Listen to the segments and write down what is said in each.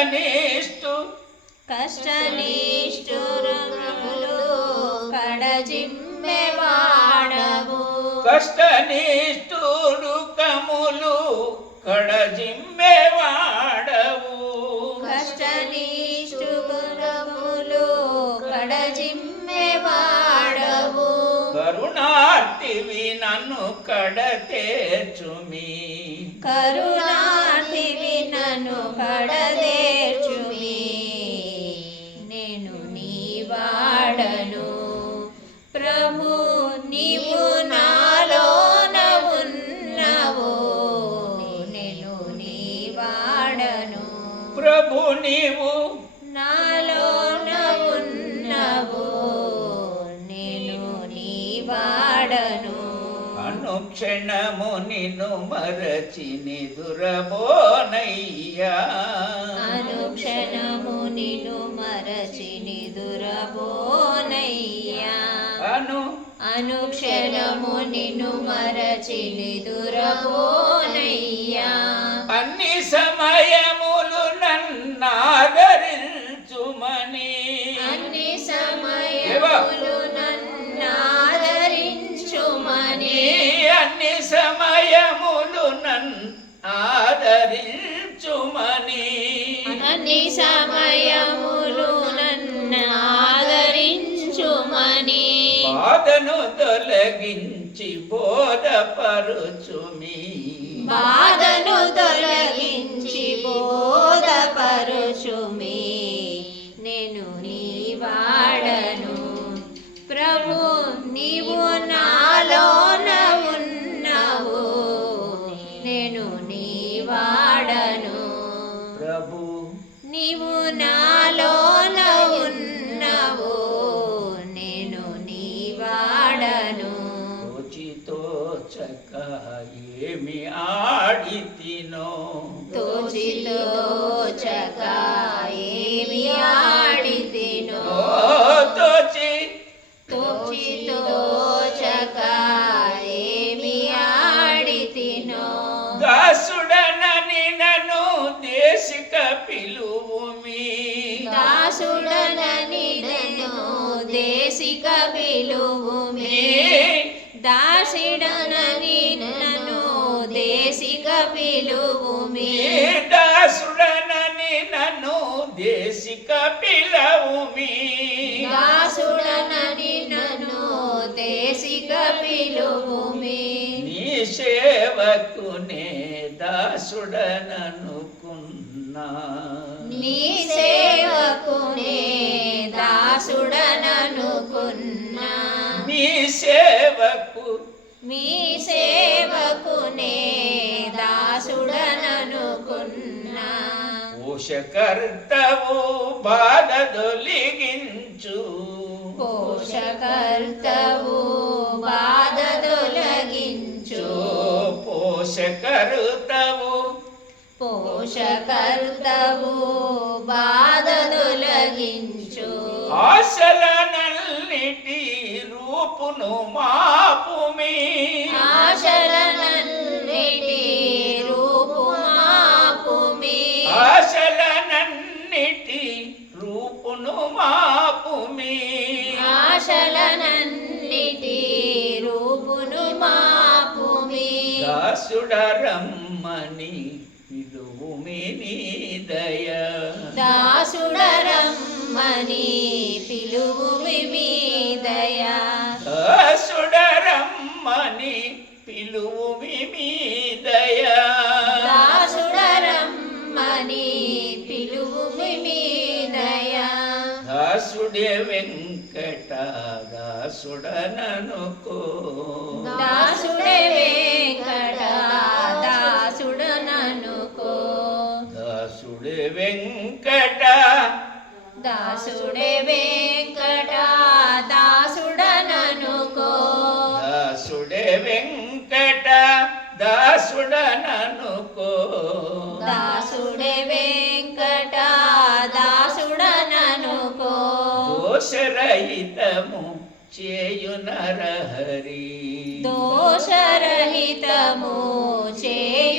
కష్టనిష్టు కష్టనిష్ఠురములు కడజిమ్మెవాడవు కష్టనిష్ఠుడు కములు కడజిమ్మెవాడవు కష్టనిష్ఠురములు కడజిమ్మెవాడవు కరుణార్తివి నన్ను కడతేర్చుమి కరుణార్థివి ప్రభు నీవు. నాలోన ఉన్నవు నేను నీ వాడను. అనుక్షణము నిన్ను మరచి నిదురబోనయ్యా. అనుక్షణము నిను మరచి నిదురబోనయ్యా. అను. అనుక్షణము నిను మరచి నిదురబోనయ్యా. నీ అన్ని సమయములు నన్ను ఆదరించుమని. అన్ని సమయములు నన్నాదరించుమని బాధను తొలగించి బోధపరుచుమి. బాధను తొలగించి బోధపరుచుమి వాడను. రుచితో చక్క ఏమి ఆడితినో. తోచితో చక దాసిడనని నన్ను దేశిక పిలువుమి దాసుడనని నన్ను దేశిక పిలవుమి దాసుడనని నన్ను దేశిక పిలువుమి నీ సేవకునే దాసుడననుకున్నా. నీ పోషకర్తవు బాధ దొలిగించు పోషకర్తవు బాధ తొలగించు పోషకర్తవు. పోషకర్తవు బాధ తొలగించు ఆశల నల్లిటి రూపును మాపుమి. ఆశలనన్నిటి రూపు దాసుడరమ్మని పిలువుమి నీ దయ దాసుడరమ్మని పిలువుమి మీదయా. దాసుడరమ్మని పిలువుమి మీ దాసుడే వెంకట దాసుడననుకో దాసుడే వెంకట దాసుడననుకో దాసుడే వెంకట. దాసుడే వెంకట దాసుడననుకో దాసుడే వెంకట. దాసుడననుకో. దాసుడే దోషరహితము చేయునరహరి. దోషరహితము చేయునరహరి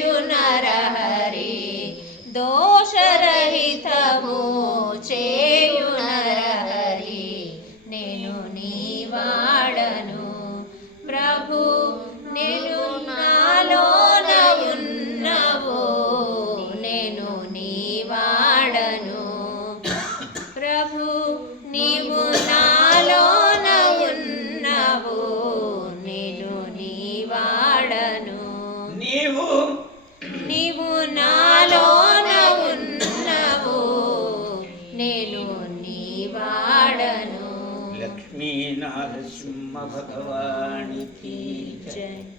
नरसिंह भगवान की जय।